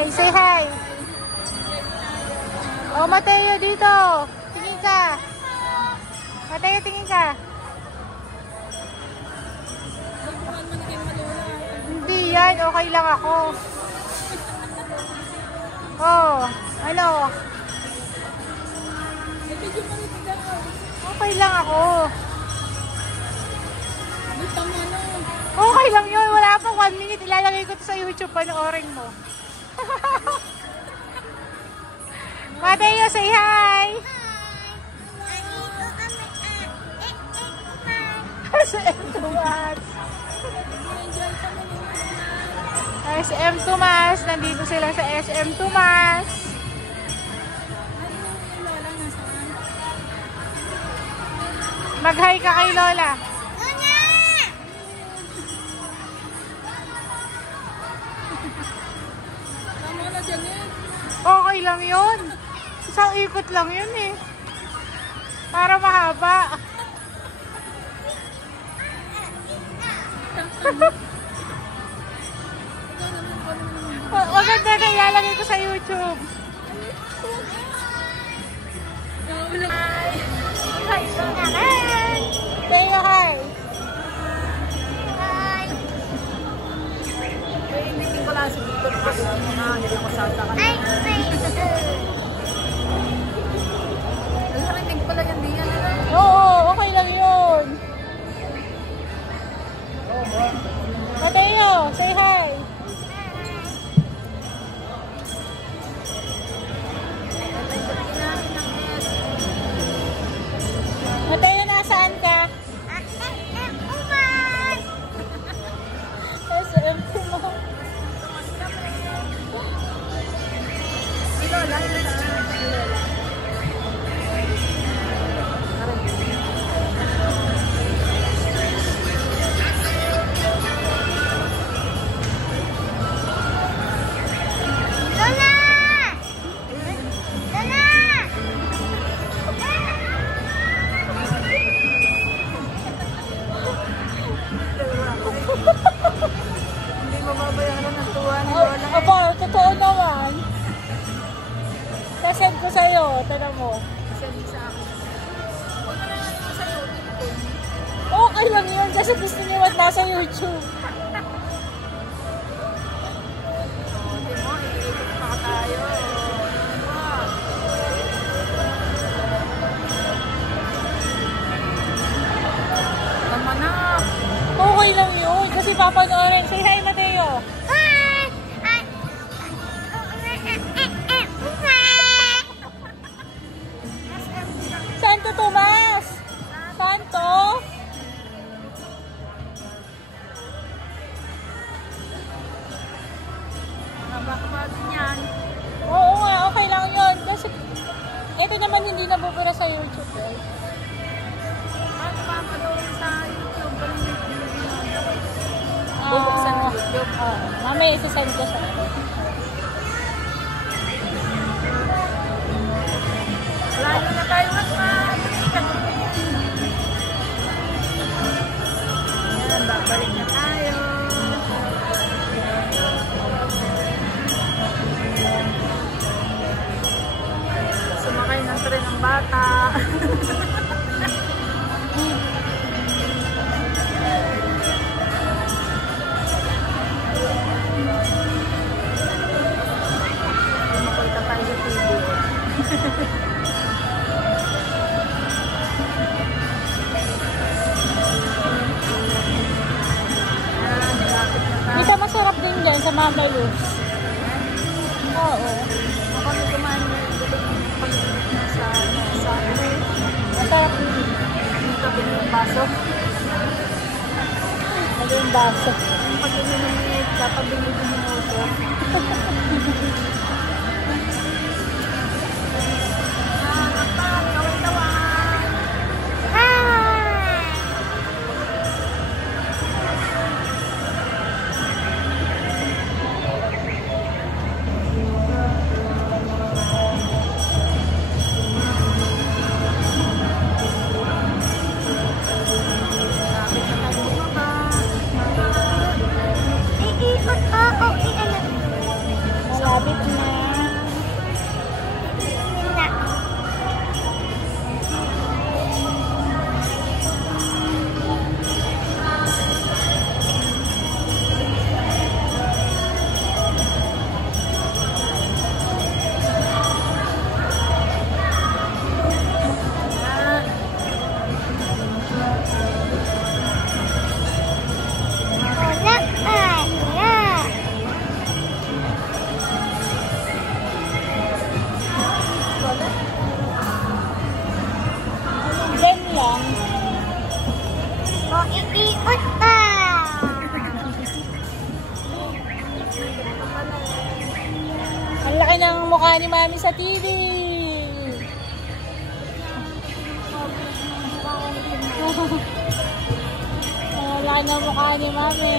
hi. Say hi. Oh, Mateo dito. Tingin ka. Mateo, tingin ka. Hindi yan. Okay lang ako. Oh, ano? Okay lang ako. Okay lang yun. Wala pang 1 minute. Ilalagay ko ito sa YouTube. Panoorin mo. Mateo, say hi! SM Tomas. SM Tomas. Nandito sila sa SM Tomas. Mag-hi ka kay Lola. Okay lang yun. Isang ikot lang yun eh. Para mahaba. Maganda na ilalagay ko sa YouTube. Hi! Hi! Say hi! Hi! Hindi ko lang si Victor kasi hindi ako sasa ka. Narinig pala yan din yan. Oo, okay lang yun. Mateo, say hi. Mateo, nasaan ka? SM Tomas. SM Tomas. Lola, hindi mababayaran ng tuwa ni Lola. Aba, totoo naman. Sasend ko sa'yo, tanong mo. Send sa akin. Huwag na lang naman sa YouTube. Okay lang yun, kasi gusto niyo at nasa YouTube. Hindi mo, iikot pa tayo. Tama na. Okay lang yun, kasi papanoorin. Say hi, Mateo. Hi! Santo Tomas! Santo? Nabakbag niyan. Oo nga, okay lang yun. Kasi ito naman hindi nabubura sa YouTube. Eh. Paano papadawin sa YouTube? Bubuksan ng YouTube. Mamaya isasend ko siya. Layo na tayo mag-mag. Ayan, babalik na tayo. Sumakay ng tren ng bata. Makita tayo sa TV. Kita masarap din dyan sa Mama Luz. Oo. Ako may kumain na sa Masarap din. dito yung baso. Ano yung baso? Pag ininit, kapag binigyan ng motor. Malapit mukha ni Mami sa TV. Wala na mukha ni Mami.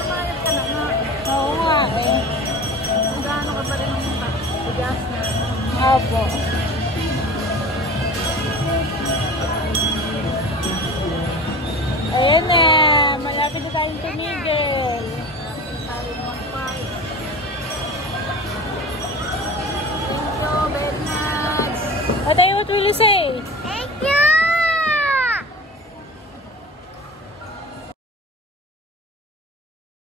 Lumayas ka na nga. Oo nga eh. Gaano ka pa rin ang bigas na. Opo.